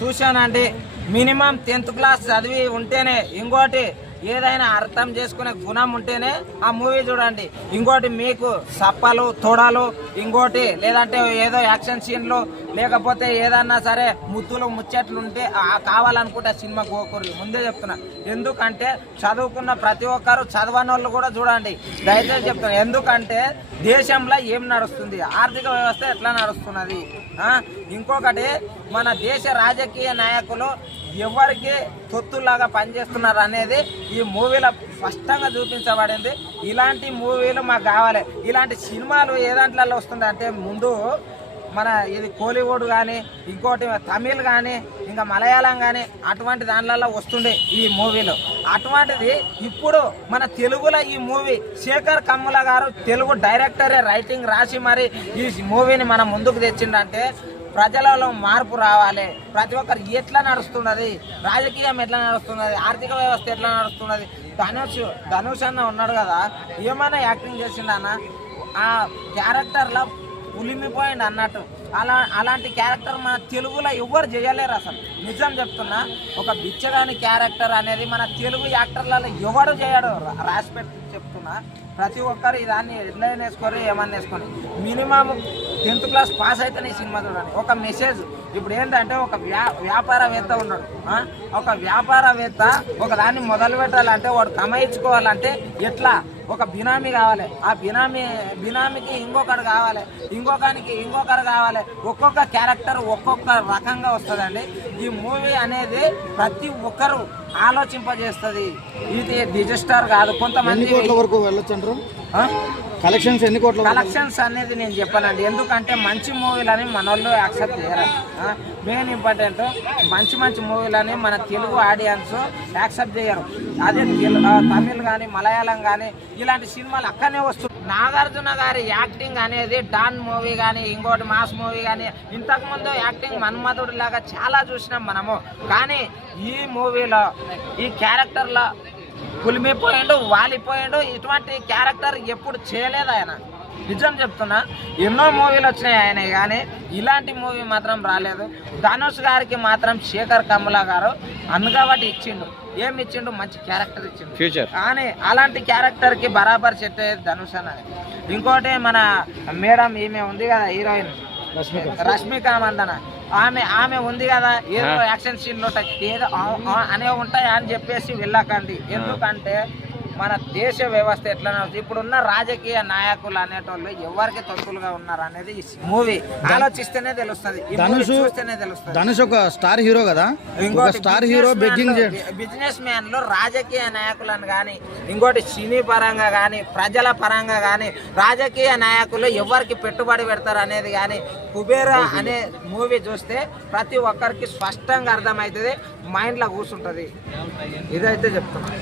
చూశానండి. Minimum tenth class చదివి ఉంటేనే ఇంకోటి ఏదైనా అర్థం చేసుకునే గుణం ఉంటేనే ఆ మూవీ చూడండి. ఇంకోటి మీకు సప్పలు తోడలు ఇంకోటి లేదంటే ఏదో యాక్షన్ సీన్లు లేకపోతే ఏదన్నా సరే ముత్తులు ముచ్చట్లు ఉంటే ఆ కావాలనుకుంటే ఆ సినిమా పోకూడదు ముందే చెప్తున్నా. ఎందుకంటే చదువుకున్న ప్రతి ఒక్కరు చదవని వాళ్ళు కూడా చూడండి. దయచేసి చెప్తున్నా. ఎందుకంటే దేశంలో ఏం నడుస్తుంది? ఆర్థిక వ్యవస్థ ఎట్లా నడుస్తున్నది? ఇంకొకటి మన దేశ రాజకీయ నాయకులు ఎవరికి తొత్తులాగా పనిచేస్తున్నారు అనేది ఈ మూవీలో స్పష్టంగా చూపించబడింది. ఇలాంటి మూవీలు మాకు కావాలి. ఇలాంటి సినిమాలు ఏ దాంట్లో వస్తుంది అంటే ముందు మన ఇది కోలీవుడ్ కానీ ఇంకోటి తమిళ్ కానీ ఇంకా మలయాళం కానీ అటువంటి దానిలలో వస్తుండే ఈ మూవీలు. అటువంటిది ఇప్పుడు మన తెలుగులో ఈ మూవీ శేఖర్ కమ్ముల గారు తెలుగు డైరెక్టరే రైటింగ్ రాసి మరి ఈ మూవీని మన ముందుకు తెచ్చిండంటే ప్రజలలో మార్పు రావాలి. ప్రతి ఒక్కరు ఎట్లా నడుస్తున్నది? రాజకీయం ఎట్లా నడుస్తున్నది? ఆర్థిక వ్యవస్థ ఎట్లా నడుస్తున్నది? ధనుష్ ధనుష్ అన్న ఉన్నాడు కదా. ఏమైనా యాక్టింగ్ చేసిండన్న ఆ క్యారెక్టర్లో ఉలిమిపోయింది అన్నట్టు. అలా అలాంటి క్యారెక్టర్ మన తెలుగులో ఎవ్వరు చేయలేరు అసలు. నిజం చెప్తున్నా ఒక బిచ్చగాని క్యారెక్టర్ అనేది మన తెలుగు యాక్టర్లలో ఎవడు చేయడు. రా- రాసి పెట్టి చెప్తున్నా ప్రతి ఒక్కరు దాన్ని హెడ్లైన్ వేసుకోరు ఏమన్నా వేసుకొని. మినిమం టెన్త్ క్లాస్ పాస్ అయితేనే ఈ సినిమా చూడండి. ఒక మెసేజ్ ఇప్పుడు ఏంటంటే ఒక వ్యా వ్యాపారవేత్త ఉన్నాడు. ఒక వ్యాపారవేత్త ఒక దాన్ని మొదలు పెట్టాలంటే వాడు కమాయించుకోవాలంటే ఎట్లా? ఒక బినామీ కావాలి. ఆ బినామీ బినామీకి ఇంకొకరు కావాలి. ఇంకొకరికి ఇంకొకరు కావాలి. ఒక్కొక్క క్యారెక్టర్ ఒక్కొక్క రకంగా వస్తుందండి. ఈ మూవీ అనేది ప్రతి ఒక్కరు ఆలోచింపజేస్తుంది. ఇది డిజిస్టార్ కాదు. కొంతమంది వరకు వెళ్ళొచ్చు? కలెక్షన్స్ ఎన్ని కోట్ల? కలెక్షన్స్ అనేది నేను చెప్పానండి. ఎందుకంటే మంచి మూవీలని మన వాళ్ళు యాక్సెప్ట్ చేయరు. మెయిన్ ఇంపార్టెంట్ మంచి మంచి మూవీలని మన తెలుగు ఆడియన్స్ యాక్సెప్ట్ చేయరు. అదే తమిళ్ కానీ మలయాళం కానీ ఇలాంటి సినిమాలు అక్కడనే వస్తుంది నాగార్జున గారి యాక్టింగ్ అనేది డాన్ మూవీ కానీ ఇంకోటి మాస్ మూవీ కానీ ఇంతకుముందు యాక్టింగ్ మన్మధుడు లాగా చాలా చూసినాం మనము. కానీ ఈ మూవీలో ఈ క్యారెక్టర్లో కులిమిపోయాడు వాలిపోయాడు. ఇటువంటి క్యారెక్టర్ ఎప్పుడు చేయలేదు ఆయన. నిజం చెప్తున్నా ఎన్నో మూవీలు వచ్చినాయి ఆయన కానీ ఇలాంటి మూవీ మాత్రం రాలేదు. ధనుష్ గారికి మాత్రం శేఖర్ కమల గారు అందుకబట్టి ఇచ్చిండు. ఏం ఇచ్చిండు? మంచి క్యారెక్టర్ ఇచ్చిండు. ఫ్యూచర్ కానీ అలాంటి క్యారెక్టర్కి బరాబర్ సెట్ అయ్యేది ధనుష్ అన్నది ఇంకోటి మన మేడం ఈమె ఉంది కదా హీరోయిన్ రష్మిక. రష్మిక మందన ఆమె ఆమె ఉంది కదా ఏదో యాక్షన్ సీన్లో ఏదో అనే ఉంటాయి అని చెప్పేసి వెళ్ళకండి. ఎందుకంటే మన దేశ వ్యవస్థ ఎట్లా ఇప్పుడున్న రాజకీయ నాయకులు అనేటోళ్ళు ఎవరికి తొత్తులుగా ఉన్నారు అనేది ఈ మూవీ ఆలోచిస్తేనే తెలుస్తుంది. చూస్తేనే తెలుస్తుంది. ధనుష్ ఒక స్టార్ హీరో కదా? ఒక స్టార్ హీరో బిజినెస్ మ్యాన్లో రాజకీయ నాయకులను కానీ ఇంకోటి సినీ పరంగా కానీ ప్రజల పరంగా కానీ రాజకీయ నాయకులు ఎవరికి పెట్టుబడి పెడతారు అనేది కానీ కుబేరా అనే మూవీ చూస్తే ప్రతి ఒక్కరికి స్పష్టంగా అర్థమవుతుంది మైండ్లో కూర్చుంటుంది ఇదైతే చెప్తున్నాను